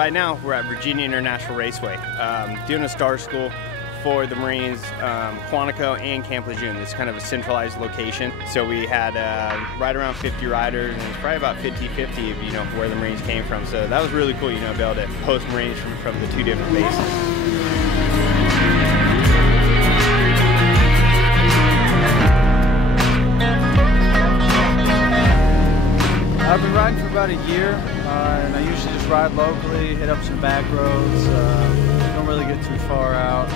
Right now, we're at Virginia International Raceway, doing a star school for the Marines, Quantico and Camp Lejeune. It's kind of a centralized location. So we had right around 50 riders, and it's probably about 50-50 of, you know, where the Marines came from. So that was really cool, you know, to be able to host Marines from the two different bases. I've been riding for about a year, and I usually just ride locally, hit up some back roads, don't really get too far out.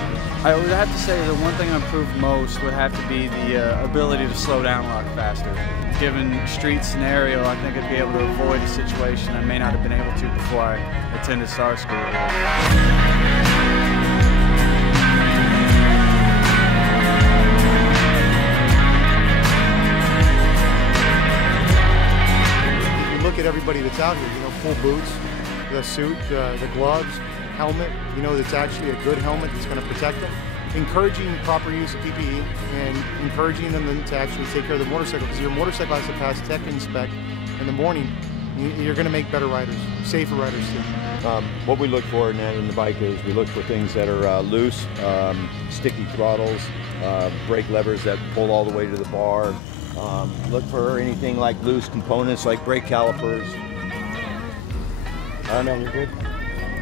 I would have to say the one thing I improved most would have to be the ability to slow down a lot faster. Given street scenario, I think I'd be able to avoid a situation I may not have been able to before I attended star school. Look at everybody that's out here, you know, full boots, the suit, the gloves, helmet, you know, that's actually a good helmet that's going to protect them. Encouraging proper use of PPE and encouraging them to actually take care of the motorcycle, because your motorcycle has to pass tech inspect in the morning. You're going to make better riders, safer riders too. What we look for in the bike is we look for things that are loose, sticky throttles, brake levers that pull all the way to the bar. Look for anything like loose components like brake calipers. Oh, man, you're good. All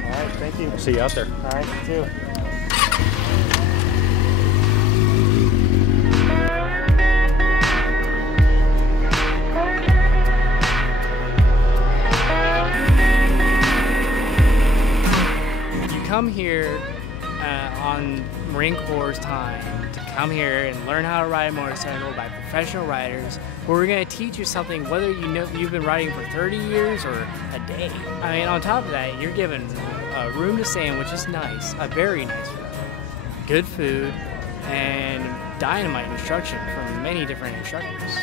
right, thank you. I'll see you out there. All right, you too. You come here on Marine Corps' time to come here and learn how to ride a motorcycle by professional riders who are going to teach you something whether you know you've been riding for 30 years or a day. I mean, on top of that, you're given a room to stay in, which is nice, a very nice room, good food, and dynamite instruction from many different instructors.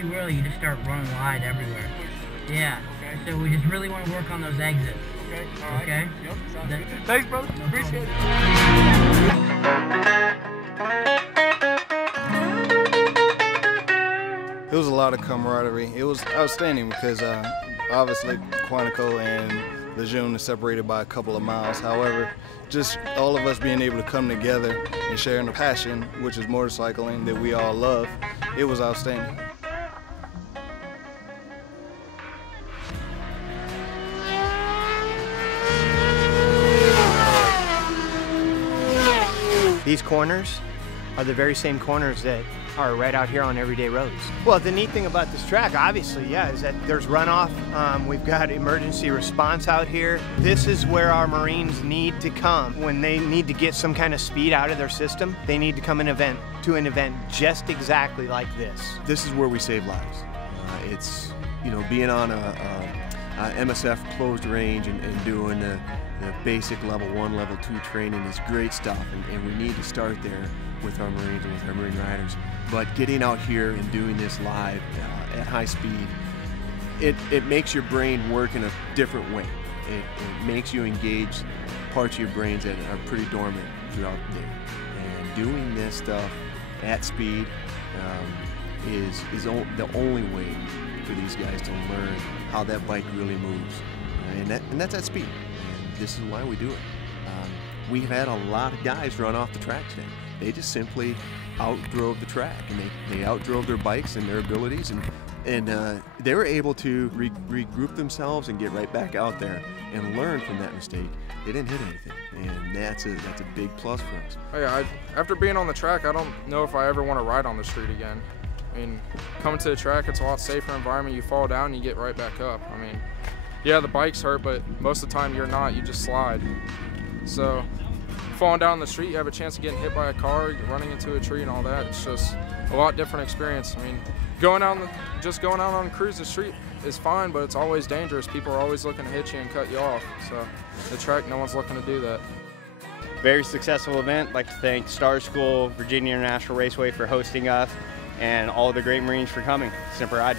Too early, you just start running wide everywhere. Yeah. Okay. So we just really want to work on those exits. Okay. All right. Okay. Yep. Thanks, brother. No Appreciate it. It was a lot of camaraderie. It was outstanding because obviously Quantico and Lejeune are separated by a couple of miles. However, just all of us being able to come together and sharing the passion, which is motorcycling, that we all love, it was outstanding. These corners are the very same corners that are right out here on everyday roads. Well, the neat thing about this track, obviously, yeah, is that there's runoff. We've got emergency response out here. This is where our Marines need to come when they need to get some kind of speed out of their system. They need to come to an event just exactly like this. This is where we save lives. It's, you know, being on a MSF closed range and doing the basic level 1, level 2 training is great stuff, and we need to start there with our Marines and with our Marine riders. But getting out here and doing this live at high speed, it makes your brain work in a different way. It makes you engage parts of your brains that are pretty dormant throughout the day. And doing this stuff at speed is the only way for these guys to learn how that bike really moves, and that's at speed. And this is why we do it. We've had a lot of guys run off the track today. They just simply outdrove the track, and they outdrove their bikes and their abilities, and they were able to regroup themselves and get right back out there and learn from that mistake. They didn't hit anything, and that's a big plus for us. Oh yeah, after being on the track, I don't know if I ever want to ride on the street again. I mean, coming to the track, it's a lot safer environment. You fall down, you get right back up. I mean, yeah, the bikes hurt, but most of the time you're not, you just slide. So falling down the street, you have a chance of getting hit by a car, running into a tree and all that. It's just a lot different experience. I mean, just going out on cruise the street is fine, but it's always dangerous. People are always looking to hit you and cut you off. So the track, no one's looking to do that. Very successful event. I'd like to thank Star School, Virginia International Raceway for hosting us, and all of the great Marines for coming. Semper Ride.